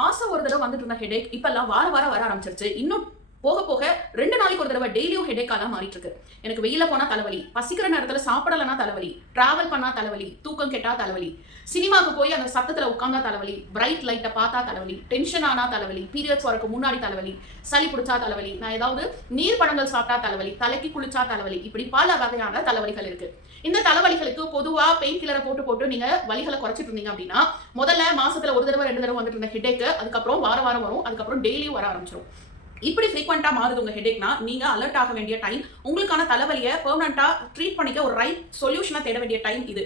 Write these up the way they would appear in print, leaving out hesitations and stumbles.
மாசம் ஒரு தடவை வந்துட்டு இருந்த ஹெடேக் இப்பெல்லாம் வார வாரம் வர ஆரம்பிச்சிருச்சு. இன்னும் போக போக 2 நாளைக்கு ஒரு தடவை டெய்லியும் ஹெடேக்கா தான் மாறிட்டு இருக்கு. எனக்கு வெயில போனா தலைவலி, பசிக்கிற நேரத்துல சாப்பிடலனா தலைவலி, டிராவல் பண்ணா தலைவலி, தூக்கம் கெட்டா தலைவலி, சினிமாக்கு போய் அந்த சத்தத்துல உட்கார்ந்தா தலைவலி, பிரைட் லைட்டை பார்த்தா தலைவலி, டென்ஷன் ஆனா தலைவலி, பீரியட்ஸ் வரக்கு முன்னாடி தலைவலி, சளி பிடிச்சா தலைவலி, நான் ஏதாவது நீர் பழங்கள் சாப்பிட்டா தலைவலி, தலைக்கு குளிச்சா தலைவலி, இப்படி பல வகையான தலைவலிகள் இருக்கு. இந்த தலைவலிகளுக்கு பொதுவா பெயின் கில்லரை போட்டு நீங்க வலிகளை குறைச்சிட்டு இருந்தீங்க அப்படின்னா முதல்ல மாசத்துல ஒரு தடவை 2 தடவை வந்துட்டு இருந்த ஹெடேக் அதுக்கப்புறம் வாரம் வரும், அதுக்கப்புறம் டெய்லியும் வர ஆரம்பிச்சிடும். இப்படி ஃப்ரீக்வெண்டா மாறுது உங்க ஹெடேக்னா நீங்க அலர்ட் ஆக வேண்டிய டைம், உங்களுக்கான தலைவலியை பெர்மனண்டா ட்ரீட் பண்ணிக்க ஒரு ரைட் சொல்யூஷனை தேட வேண்டிய டைம் இது.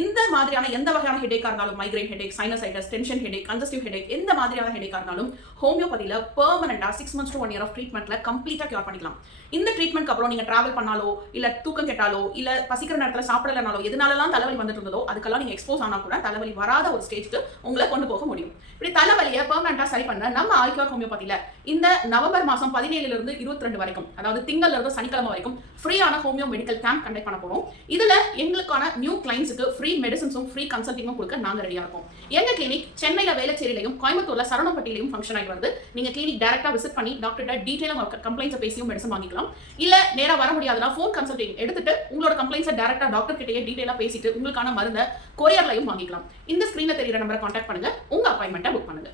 இந்த மாதிரியான எந்த வகையான ஹெடேக்கா இருந்தாலும், migraine headache, sinusitis, tension headache, congestive headache, எந்த மாதிரியான ஹெடேக்கா இருந்தாலும் ஹோமியோபதியில பெர்மனண்டா 6 months to 1 year ஆஃப் ட்ரீட்மெண்ட்ல கம்ப்ளீட்டா கியூர் பண்ணிக்கலாம். இந்த ட்ரீட்மெண்ட்க்கு அப்புறம் நீங்க டிராவல் பண்ணாலோ, இல்ல தூக்கம் கெட்டாலோ, இல்ல பசிக்கிற நேரத்துல சாப்பிடலனாலோ, எதனாலலாம் தலைவலி வந்துட்டு இருந்ததோ அதுக்கெல்லாம் நீங்க எக்ஸ்போஸ் ஆனா கூட தலைவலி வராத ஒரு ஸ்டேஜ்க்கு உங்களை கொண்டு போக முடியும். இப்படி தலைவலியை பெர்மனண்டா சரி பண்ண நம்ம ஆல்கியூர் ஹோமியோபதியில இந்த நவம்பர் மாசம் 17 இருந்து 22 வரைக்கும், அதாவது திங்கள்ல இருந்து சனிக்கிழமை வரைக்கும் ஃப்ரீயான ஹோமியோ மெடிக்கல் கேம்ப் கண்டக்ட் பண்ண போறோம். இதுல எங்களுக்கான நியூ கிளைண்ட்ஸுக்கு ஃப்ரீ மெடிசன்ஸும் ஃப்ரீ கன்சல்டிங்கும் கொடுக்க நாங்க ரெடியா இருக்கோம். எங்க கிளினிக் சென்னையில வேளச்சேரியிலையும் கோயம்புத்தூர்ல சரவணப்பட்டியிலையும் ஃபங்க்ஷன் ஆகி வருது. நீங்க கிளினிக் டைரக்டா விசிட் பண்ணி டாக்டர்கிட்ட டீடைலா கம்ப்ளைண்ட்ஸ் பேசியும் மெடிசன் வாங்கிக்கலாம். இல்ல நேரா வர முடியாதுன்னா ஃபோன் கன்சல்டிங் எடுத்துட்டு உங்களோட கம்ப்ளைண்ட்ஸை டைரக்டா டாக்டர் கிட்டயே டீடைலா பேசிட்டு உங்களுக்கான மருந்தை கொரியர்லையும் வாங்கிக்கலாம். இந்த ஸ்கிரீன்ல தெரியுற நம்பரை கான்டாக்ட் பண்ணுங்க, உங்க அப்பாயின்மெண்ட்டை புக் பண்ணுங்க.